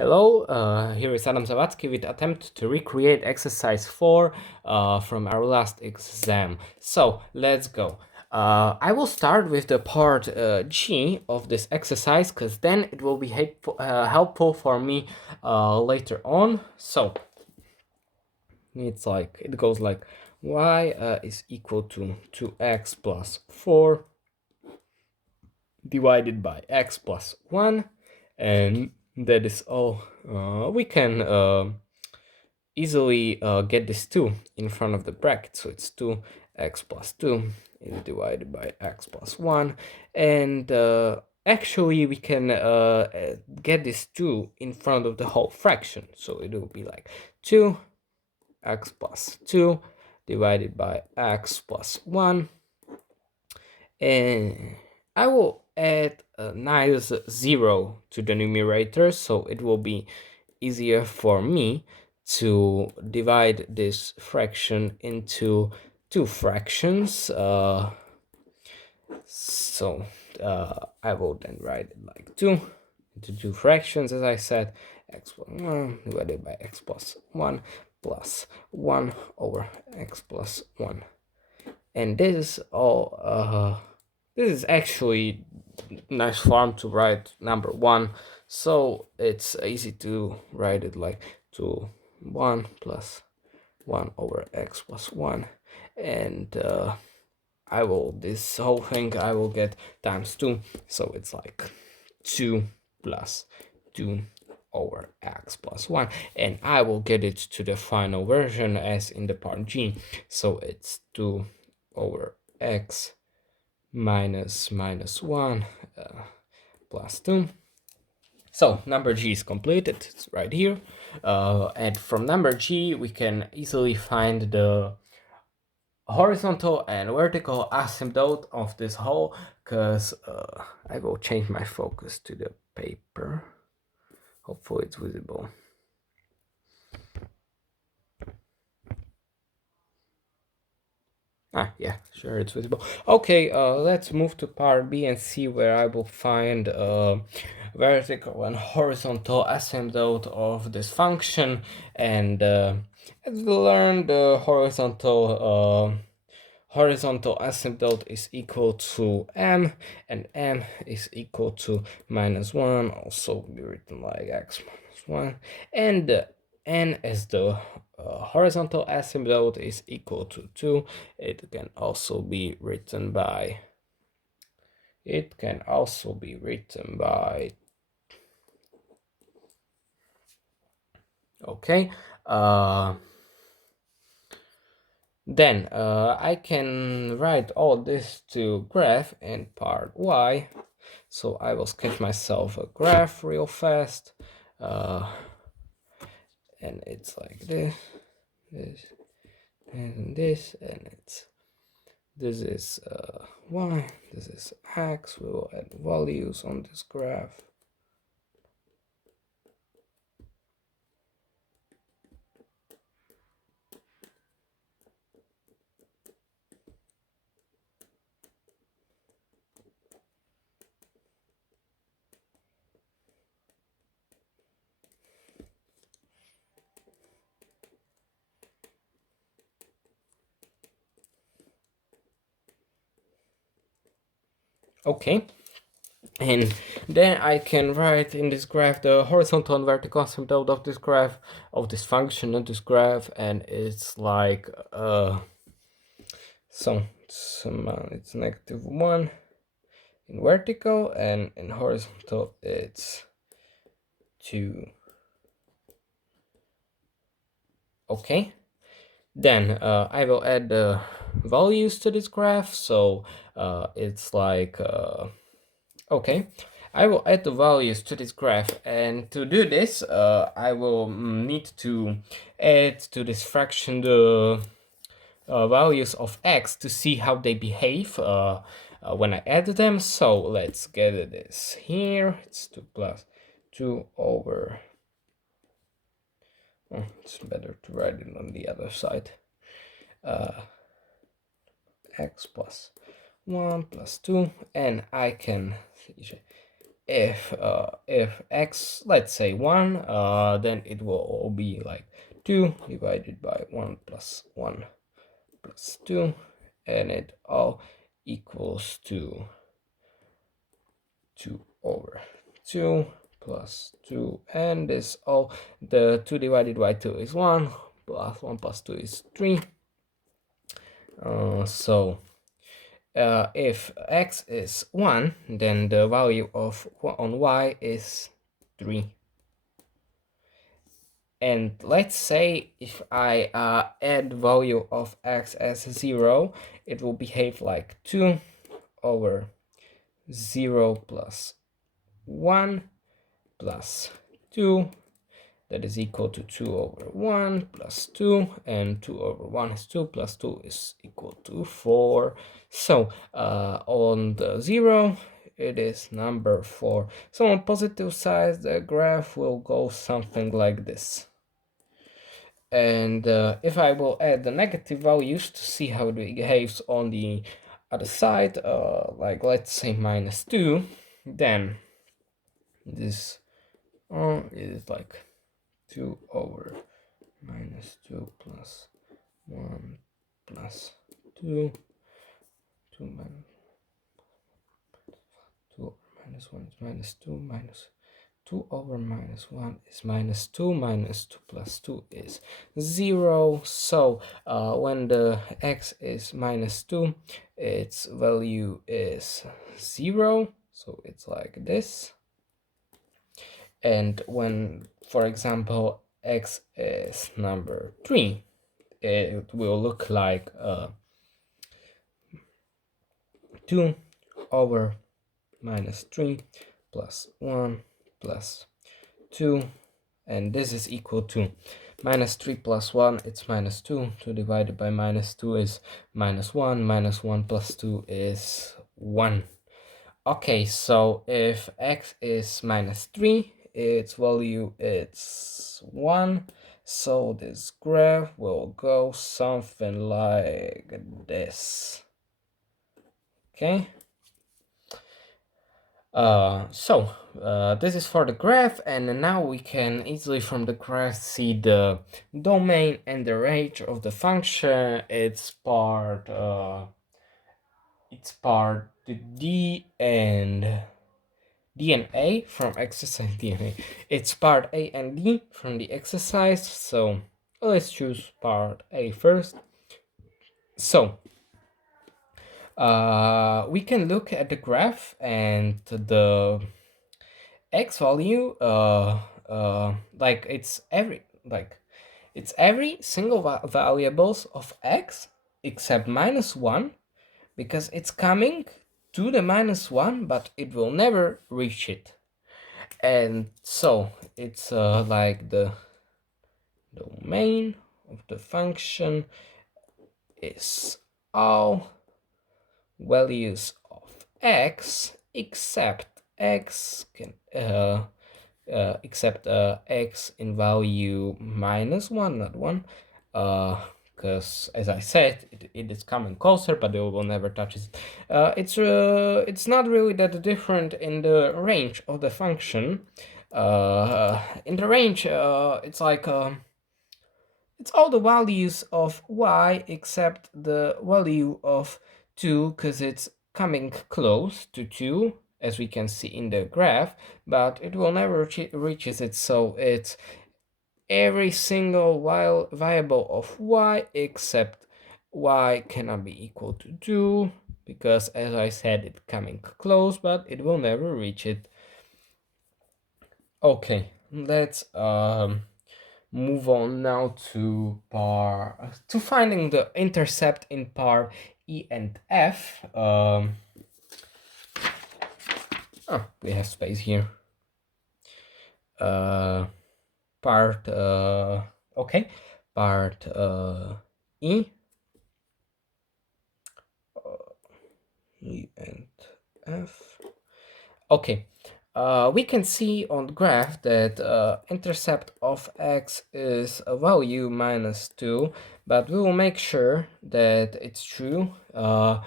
Hello, here is Adam Zavacky with attempt to recreate exercise 4 from our last exam. So let's go. I will start with the part G of this exercise because then it will be helpful for me later on. So it goes like y is equal to 2x plus 4 divided by x plus 1, and that is all. We can easily get this 2 in front of the bracket, so it's 2x plus 2 is divided by x plus 1, and actually we can get this 2 in front of the whole fraction, so it will be like 2x plus 2 divided by x plus 1, and I will add a nice 0 to the numerator, so it will be easier for me to divide this fraction into two fractions. So I will then write it like 2 into two fractions, as I said, x plus 1 divided by x plus 1 plus 1 over x plus 1. And this is all, this is actually nice form to write number 1, so it's easy to write it like 2 1 plus 1 over x plus 1, and this whole thing I will get times 2, so it's like 2 plus 2 over x plus 1, and I will get it to the final version as in the part G, so it's 2 over x minus 1 plus 2. So number G is completed, it's right here, and from number G we can easily find the horizontal and vertical asymptote of this whole, because I will change my focus to the paper, hopefully it's visible. Yeah, sure, it's visible. Okay, let's move to part B and see where I will find vertical and horizontal asymptote of this function, and let's learn the horizontal asymptote is equal to m, and m is equal to -1, also be written like x minus 1, and n as the horizontal asymptote is equal to 2. It can also be written by okay. Then I can write all this to graph in part Y. So I will sketch myself a graph real fast. And it's like this, and this, and this is Y, this is X. We will add values on this graph. Okay. And then I can write in this graph the horizontal and vertical asymptote of this graph, of this function of this graph, and it's like so it's -1 in vertical, and in horizontal it's 2. Okay, then I will add the values to this graph, so it's like okay, I will add the values to this graph, and to do this I will need to add to this fraction the values of x to see how they behave when I add them. So let's get this here. It's 2 plus 2 over, it's better to write it on the other side, x plus 1 plus 2, and I can if x, let's say 1, then it will all be like 2 divided by 1 plus 1 plus 2, and it all equals to 2 over 2 plus 2, and this all, the 2 divided by 2 is 1, plus 1 plus 2 is 3. So if x is 1, then the value of on y is 3. And let's say if I add value of x as 0, it will behave like 2 over 0 plus 1 plus 2, that is equal to 2 over 1 plus 2, and 2 over 1 is 2 plus 2 is equal to 4. So on the 0, it is number 4. So on positive side, the graph will go something like this. And if I will add the negative values to see how it behaves on the other side, like let's say -2, then this is like 2 over -2 plus 1 plus 2, 2 minus 2 minus 1 is -2, minus 2 over -1 is -2, -2 plus 2 is 0. So when the x is -2, its value is 0. So it's like this. And when, for example, x is number 3, it will look like 2 over -3 plus 1 plus 2, and this is equal to -3 plus 1, it's -2. 2 divided by -2 is -1. -1 plus 2 is 1. Okay, so if x is -3, its value is 1. So this graph will go something like this. Okay. This is for the graph, and now we can easily from the graph see the domain and the range of the function. It's part D and A from exercise DNA. It's part A and D from the exercise. So let's choose part A first. So we can look at the graph, and the x value like it's every single variables of x except -1, because it's coming to the -1, but it will never reach it. And so it's like the domain of the function is all values of x except x can except x in value -1, not 1, because as I said, it is coming closer, but it will never touch it. It's not really that different in the range of the function. In the range, it's like it's all the values of y except the value of 2, because it's coming close to 2, as we can see in the graph, but it will never reaches it. So it's every single variable of y except y cannot be equal to 2, because as I said, it's coming close, but it will never reach it. Okay, let's move on now to finding the intercept in part E and F. We have space here. Part okay, part E, E and F. Okay, we can see on the graph that intercept of x is a value minus 2, but we will make sure that it's true as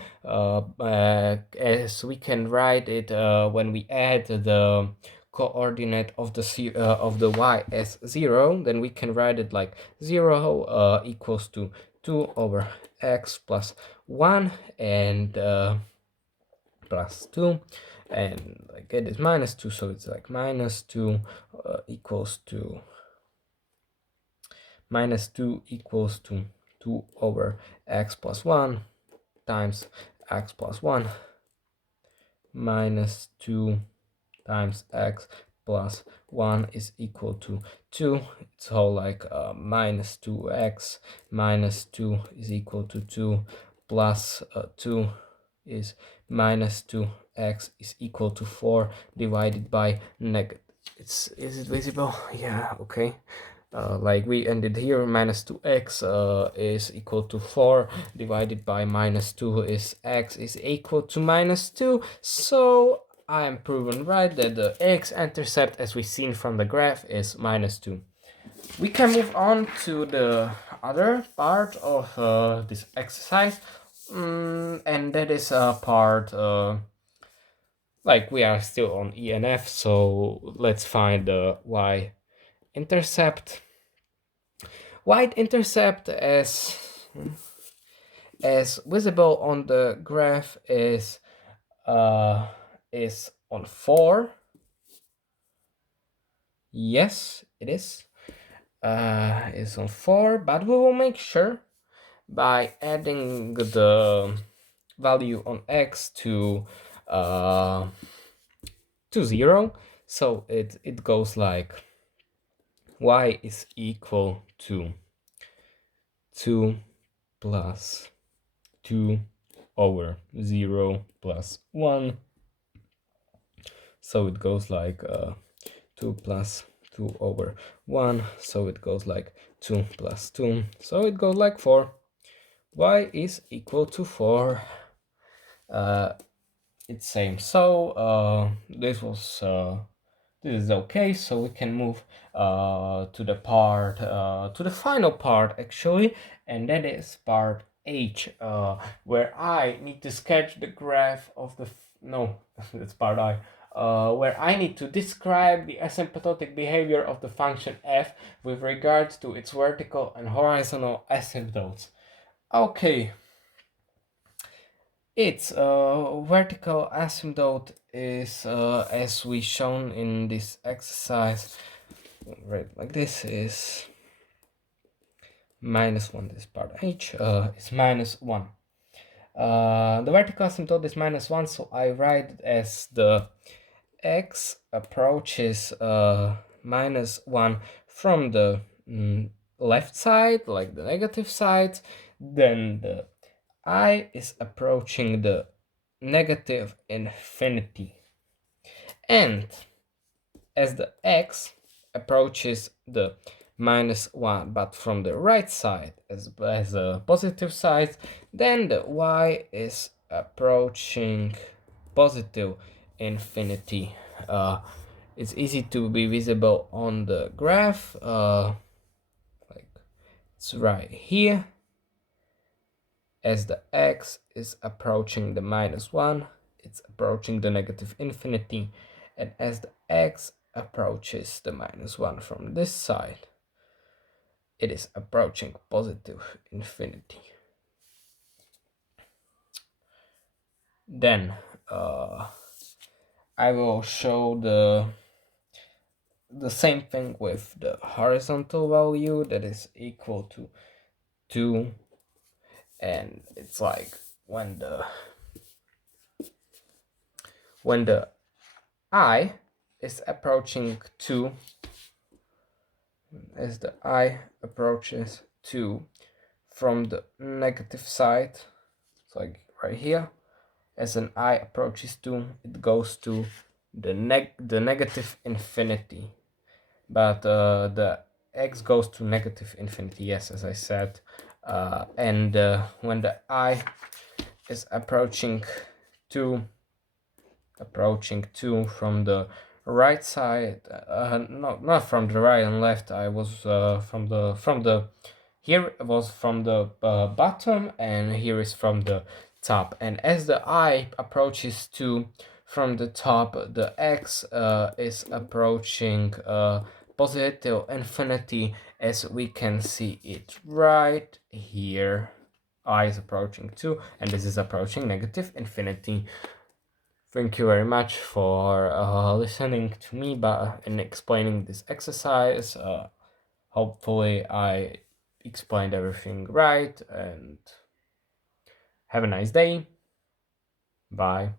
we can write it when we add the coordinate of the y as 0, then we can write it like 0 equals to 2 over x plus 1 and plus 2, and like it is minus 2, so it's like minus 2 equals to minus 2 equals to 2 over x plus 1 times x plus 1 minus 2 times x plus 1 is equal to 2. It's all like minus 2x minus 2 is equal to 2 plus 2 is minus 2x is equal to 4 divided by negative. Is it visible? Yeah, okay. Like we ended here, minus 2x is equal to 4 divided by minus 2 is x is equal to minus 2. So I am proven right that the x-intercept, as we've seen from the graph, is minus 2. We can move on to the other part of this exercise, and that is a part like we are still on ENF, so let's find the y-intercept. Y-intercept as visible on the graph is on 4. Yes, it is. Is on 4, but we will make sure by adding the value on x to 0. So it goes like y is equal to 2 plus 2 over 0 plus 1. So it goes like 2 plus 2 over 1. So it goes like 2 plus 2. So it goes like 4. Y is equal to 4. It's same. So this is okay. So we can move to the final part actually, and that is part H, where I need to sketch the graph of the no, that's part I. Where I need to describe the asymptotic behavior of the function f with regards to its vertical and horizontal asymptotes. Okay. Its vertical asymptote is, as we shown in this exercise, right, like this is minus 1. This part H is minus 1. The vertical asymptote is minus 1, so I write it as the x approaches minus 1 from the left side, like the negative side, then the I is approaching the negative infinity. And as the x approaches the minus 1, but from the right side as a positive side, then the y is approaching positive infinity. It's easy to be visible on the graph. Like it's right here. As the x is approaching the minus 1, it's approaching the negative infinity, and as the x approaches the minus 1 from this side, it is approaching positive infinity. Then I will show the same thing with the horizontal value that is equal to 2, and it's like when the I is approaching 2, as the I approaches 2 from the negative side, so like right here, as an I approaches 2, it goes to the negative infinity, but the x goes to negative infinity, yes, as I said, and when the I is approaching 2 from the right side, not from the right and left. I was from the here was from the bottom, and here is from the top. And as the eye approaches to from the top, the x is approaching positive infinity, as we can see it right here. I is approaching 2, and this is approaching negative infinity. Thank you very much for listening to me and explaining this exercise. Hopefully I explained everything right, and have a nice day. Bye.